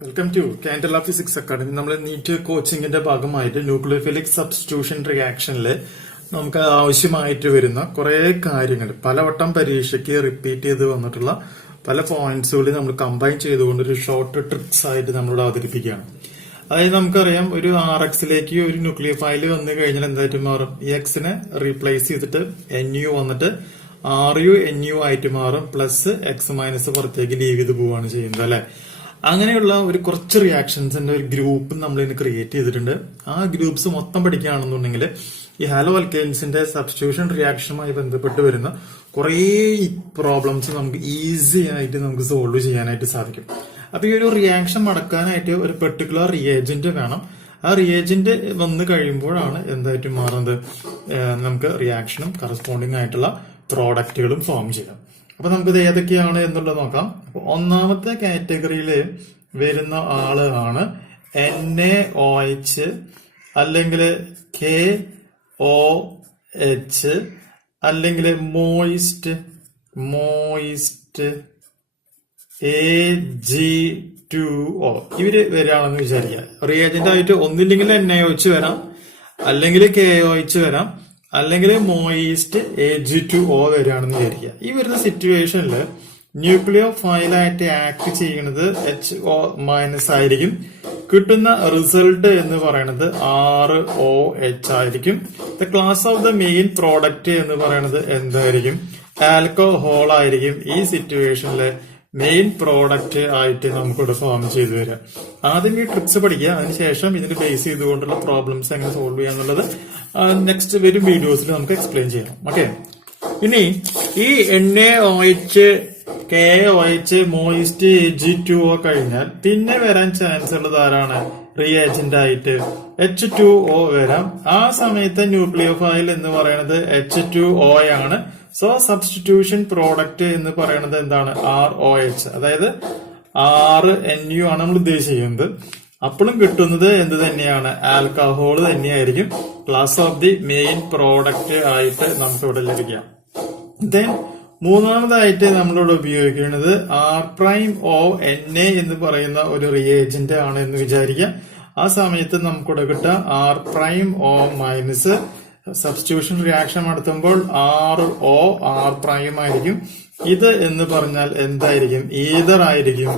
Welcome to Candela physics academy. നമ്മൾ NEET കോച്ചിങ്ങിന്റെ ഭാഗമായിട്ട് ന്യൂക്ലിയോഫിലിക് സബ്സ്റ്റിറ്റ്യൂഷൻ റിയാക്ഷനിൽ നമുക്ക് ആവശ്യമായിട്ട് വരുന്ന കുറെ കാര്യങ്ങൾ പലവട്ടം പരീക്ഷയ്ക്ക് റിപ്പീറ്റ് ചെയ്ത് വന്നിട്ടുള്ള പല പോയിന്റ്സുകൾ നമ്മൾ കമ്പൈൻ ചെയ്തുകൊണ്ട് ഒരു ഷോർട്ട് ട്രിക്സ് ആയിട്ട് നമ്മളിവിടെ അവതരിപ്പിക്കുകയാണ്. അതായത് നമുക്കറിയാം, ഒരു RXലേക്ക് ഒരു ന്യൂക്ലിയോഫൈൽ വന്നു കഴിഞ്ഞാൽ എന്തായിട്ട് മാറും? ഈ എക്സിനെ റീപ്ലേസ് ചെയ്തിട്ട് NU വന്നിട്ട് RU NU ആയിട്ട് മാറും. പ്ലസ് എക്സ് മൈനസ് പുറത്തേക്ക് ലീവ് ചെയ്ത് പോവുകയാണ് ചെയ്യുന്നത്, അല്ലെ? അങ്ങനെയുള്ള ഒരു കുറച്ച് റിയാക്ഷൻസിന്റെ ഒരു ഗ്രൂപ്പ് നമ്മൾ ഇന്ന് ക്രിയേറ്റ് ചെയ്തിട്ടുണ്ട്. ആ ഗ്രൂപ്പ്സ് മൊത്തം പഠിക്കുകയാണെന്നുണ്ടെങ്കിൽ ഈ ഹാലോ അൽക്കേൻസിന്റെ സബ്സ്റ്റിറ്റ്യൂഷൻ റിയാക്ഷനുമായി ബന്ധപ്പെട്ട് വരുന്ന കുറേ പ്രോബ്ലംസ് നമുക്ക് ഈസി ആയിട്ട് നമുക്ക് സോൾവ് ചെയ്യാനായിട്ട് സാധിക്കും. അപ്പൊ ഈ ഒരു റിയാക്ഷൻ നടക്കാനായിട്ട് ഒരു പെർട്ടിക്കുലർ റിയേജന്റ് വേണം. ആ റിയേജന്റ് വന്നു കഴിയുമ്പോഴാണ് എന്തായിട്ട് മാറുന്നത്? നമുക്ക് റിയാക്ഷനും കറസ്പോണ്ടിങ് ആയിട്ടുള്ള പ്രോഡക്റ്റുകളും ഫോം ചെയ്യാം. അപ്പൊ നമുക്കിത് ഏതൊക്കെയാണ് എന്നുള്ളത് നോക്കാം. അപ്പൊ ഒന്നാമത്തെ കാറ്റഗറിയിൽ വരുന്ന ആള് ആണ് NaOH അല്ലെങ്കിൽ KOH അല്ലെങ്കിൽ മോയിസ്റ്റ് Ag2O. ഇവര് വരികയാണെന്ന് വിചാരിക്കുക. റിയേജന്റ് ആയിട്ട് ഒന്നില്ലെങ്കിൽ NaOH വരാം, അല്ലെങ്കിൽ KOH വരാം, അല്ലെങ്കിൽ മോയിസ്റ്റ് Ag2O വരികയാണെന്ന് വിചാരിക്കുക. ഈ വരുന്ന സിറ്റുവേഷനിൽ ന്യൂക്ലിയോഫൈലായിട്ട് ആക്ട് ചെയ്യുന്നത് HO മൈനസ് ആയിരിക്കും. കിട്ടുന്ന റിസൾട്ട് എന്ന് പറയുന്നത് ROH ആയിരിക്കും. The class of the main product എന്ന് പറയുന്നത് എന്തായിരിക്കും? ആൽക്കഹോൾ ആയിരിക്കും. ഈ സിറ്റുവേഷനില് മെയിൻ പ്രോഡക്റ്റ് ആയിട്ട് നമുക്കിവിടെ ഫോം ചെയ്തു വരാം. ആദ്യം ഈ ട്രിക്സ് പഠിക്കുക, അതിനുശേഷം ഇതിന് ബേസ് ചെയ്തുകൊണ്ടുള്ള പ്രോബ്ലംസ് എങ്ങനെ സോൾവ് ചെയ്യാന്നുള്ളത് നെക്സ്റ്റ് വരും വീഡിയോസിൽ നമുക്ക് എക്സ്പ്ലെയിൻ ചെയ്യാം. ഓക്കെ, ഇനി ഈ NaOH KOH മോയിസ്റ്റ് Ag2O കഴിഞ്ഞാൽ പിന്നെ വരാൻ ചാൻസ് ഉള്ളത് ആരാണ്? റിയേജന്റ് ആയിട്ട് H2O വരാം. ആ സമയത്ത് ന്യൂക്ലിയോഫൈൽ എന്ന് പറയുന്നത് H2O ആണ്. സോ സബ്സ്റ്റിറ്റ്യൂഷൻ പ്രോഡക്റ്റ് എന്ന് പറയുന്നത് എന്താണ്? ROH. അതായത് RNU ആണ് നമ്മൾ ഉദ്ദേശിക്കുന്നത്. അപ്പോഴും കിട്ടുന്നത് എന്ത് തന്നെയാണ്? ആൽക്കഹോൾ തന്നെയായിരിക്കും class of the main product ആയിട്ട് നമുക്ക് ഇവിടെ ലഭിക്കാം. ദെൻ മൂന്നാമതായിട്ട് നമ്മളിവിടെ ഉപയോഗിക്കുന്നത് R'ONa എന്ന് പറയുന്ന ഒരു റിയേജന്റ് ആണ് എന്ന് വിചാരിക്കാം. ആ സമയത്ത് നമുക്കിവിടെ കിട്ടുക R'O മൈനസ് സബ്സ്റ്റിറ്റ്യൂഷൻ റിയാക്ഷൻ നടത്തുമ്പോൾ RO R' ആയിരിക്കും. ഇത് എന്ന് പറഞ്ഞാൽ എന്തായിരിക്കും? ഈതർ ആയിരിക്കും.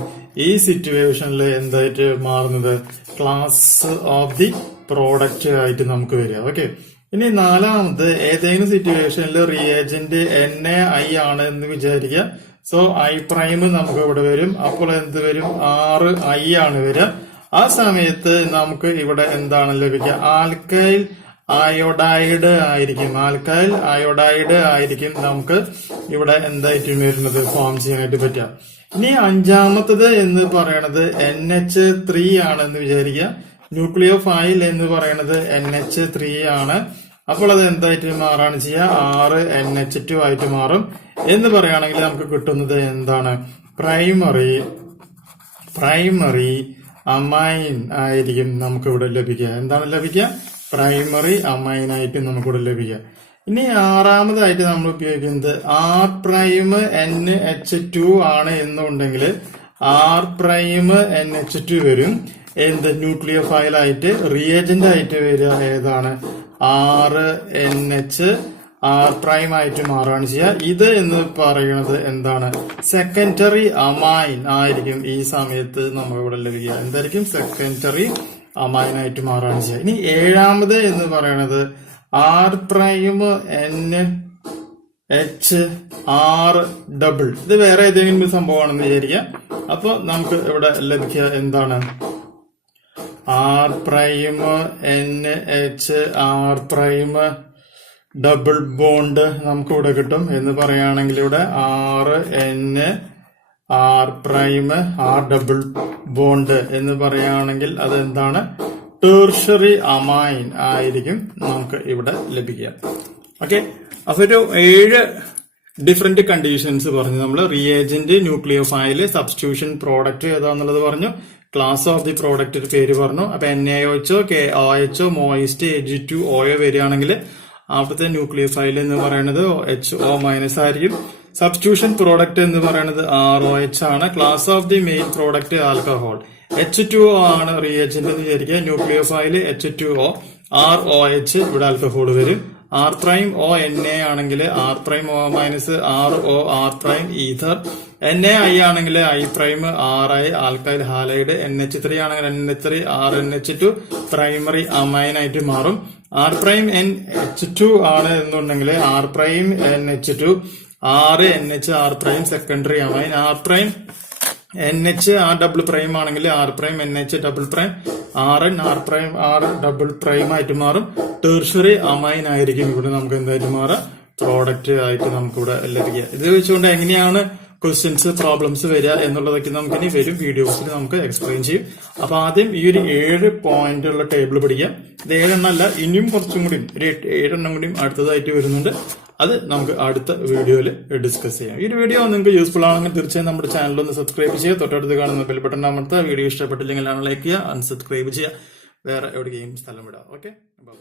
ഈ സിറ്റുവേഷനിൽ എന്തായിട്ട് മാറുന്നത്? ക്ലാസ് ഓഫ് ദി പ്രോഡക്റ്റ് ആയിട്ട് നമുക്ക് വരിക. ഓക്കെ, ഇനി നാലാമത് ഏതെങ്കിലും സിറ്റുവേഷനിൽ റിയേജന്റ് NaI ആണ് എന്ന് വിചാരിക്കുക. സോ I' നമുക്ക് ഇവിടെ വരും. അപ്പോൾ എന്ത് വരും? RI ആണ് വരിക. ആ സമയത്ത് നമുക്ക് ഇവിടെ എന്താണ് ലഭിക്കുക? ആൽക്കൈൽ അയോഡൈഡ് ആയിരിക്കും. ആൽക്കൈൽ അയോഡൈഡ് ആയിരിക്കും നമുക്ക് ഇവിടെ എന്തായിട്ട് വരുന്നത്? ഫോം ചെയ്യാനായിട്ട് പറ്റുക. ഇനി അഞ്ചാമത്തത് എന്ന് പറയണത് NH3 ആണെന്ന് വിചാരിക്കുക. ന്യൂക്ലിയോഫൈൽ എന്ന് പറയുന്നത് NH3 ആണ്. അപ്പോൾ അത് എന്തായിട്ട് മാറാണ് ചെയ്യുക? RNH2 ആയിട്ട് മാറും. എന്ന് പറയുകയാണെങ്കിൽ നമുക്ക് കിട്ടുന്നത് എന്താണ്? പ്രൈമറി അമൈൻ ആയിരിക്കും നമുക്ക് ഇവിടെ ലഭിക്കുക. എന്താണ് ലഭിക്കുക? പ്രൈമറി അമൈൻ ആയിട്ട് നമുക്കിവിടെ ലഭിക്കുക. ഇനി ആറാമതായിട്ട് നമ്മൾ ഉപയോഗിക്കുന്നത് R'NH2 ആണ് എന്നുണ്ടെങ്കിൽ R'NH2 വരും. എന്ത്? ന്യൂക്ലിയോഫൈൽ ആയിട്ട് റിയേജന്റ് ആയിട്ട് വരിക ഏതാണ്? RNH R' ആയിട്ട് മാറുകയാണ് ചെയ്യുക. ഇത് എന്ന് പറയുന്നത് എന്താണ്? സെക്കൻഡറി അമൈൻ ആയിരിക്കും. ഈ സമയത്ത് നമുക്ക് ഇവിടെ ലഭിക്കുക എന്തായിരിക്കും? സെക്കൻഡറി അമൈൻ ആയിട്ട് മാറുകയാണ് ചെയ്യുക. ഇനി ഏഴാമത് എന്ന് പറയുന്നത് R'NH ഇത് വേറെ ഏതെങ്കിലും സംഭവമാണെന്ന് വിചാരിക്കുക. അപ്പൊ നമുക്ക് ഇവിടെ ലഭിക്കുക എന്താണ്? R'NH R' ഡബിൾ ബോണ്ട് നമുക്ക് ഇവിടെ കിട്ടും. എന്ന് പറയുകയാണെങ്കിൽ ഇവിടെ RN R' ഡബിൾ ബോണ്ട് എന്ന് പറയുകയാണെങ്കിൽ അതെന്താണ്? ടെർഷ്യറി അമൈൻ ആയിരിക്കും നമുക്ക് ഇവിടെ ലഭിക്കുക. ഓക്കെ, അപ്പൊ ഒരു 7 ഡിഫറെന്റ് കണ്ടീഷൻസ് പറഞ്ഞു നമ്മൾ. റിയേജന്റ്, ന്യൂക്ലിയോഫൈൽ, സബ്സ്റ്റിറ്റ്യൂഷൻ പ്രോഡക്റ്റ് ഏതാന്നുള്ളത് പറഞ്ഞു, ക്ലാസ് ഓഫ് ദി പ്രോഡക്റ്റ് പേര് പറഞ്ഞു. അപ്പൊ NaOH KOH മോയിസ്റ്റ് Ag2O വരികയാണെങ്കിൽ അവിടുത്തെ ന്യൂക്ലിയോഫൈൽ എന്ന് പറയുന്നത് HO മൈനസ് ആയിരിക്കും. സബ്സ്റ്റിറ്റ്യൂഷൻ പ്രോഡക്റ്റ് എന്ന് പറയുന്നത് ROH ആണ്. Class of the main product alcohol. H2O ആണ് റിയേജന്റ് എന്ന് വിചാരിക്കുക. ന്യൂക്ലിയോഫൈൽ H2O, ROH ഇവിടെ ആൽക്കഹോൾ വരും. R പ്രൈം O Na ആണെങ്കിൽ R prime O minus RO R prime ether. NaI ആണെങ്കിൽ I prime RI alkyl halide. NH3 ആണെങ്കിൽ NH3 RNH2 primary amen ആയിട്ട് മാറും. R പ്രൈം NH2 ആണ് എന്നുണ്ടെങ്കിൽ R prime NH2 RNH R prime secondary amen. R prime NH R double prime ആണെങ്കിൽ R prime NH double prime RN R prime R double prime ആയിട്ട് മാറും. Tertiary amen ആയിരിക്കും ഇവിടെ നമുക്ക് എന്തായിട്ട് മാറാം, പ്രോഡക്റ്റ് ആയിട്ട് നമുക്കിവിടെ ലഭിക്കുക. ഇത് വെച്ചുകൊണ്ട് എങ്ങനെയാണ് ക്വസ്റ്റ്യൻസ് പ്രോബ്ലംസ് വരിക എന്നുള്ളതൊക്കെ നമുക്ക് ഇനി വരും വീഡിയോസിൽ നമുക്ക് എക്സ്പ്ലെയിൻ ചെയ്യും. അപ്പൊ ആദ്യം ഈ ഒരു 7 പോയിന്റ് ഉള്ള ടേബിൾ പഠിക്കാം. ഇത് 7 എണ്ണമല്ല, ഇനിയും കുറച്ചും കൂടി ഒരു 7 എണ്ണം കൂടിയും അടുത്തതായിട്ട് വരുന്നുണ്ട്. അത് നമുക്ക് അടുത്ത വീഡിയോയിൽ ഡിസ്കസ് ചെയ്യാം. ഈ ഒരു വീഡിയോ നിങ്ങൾക്ക് യൂസ്ഫുൾ ആണെങ്കിൽ തീർച്ചയായും നമ്മുടെ ചാനൽ ഒന്ന് സബ്സ്ക്രൈബ് ചെയ്യുക. തൊട്ടടുത്ത് കാണുന്ന ബെൽ ബട്ടൺ അമർത്തുക. വീഡിയോ ഇഷ്ടപ്പെട്ടില്ലെങ്കിൽ ലൈക്ക് ചെയ്യുക, അൺസബ്സ്ക്രൈബ് ചെയ്യുക, വേറെ എവിടെയും സ്ഥലം വിടാം. Okay, by.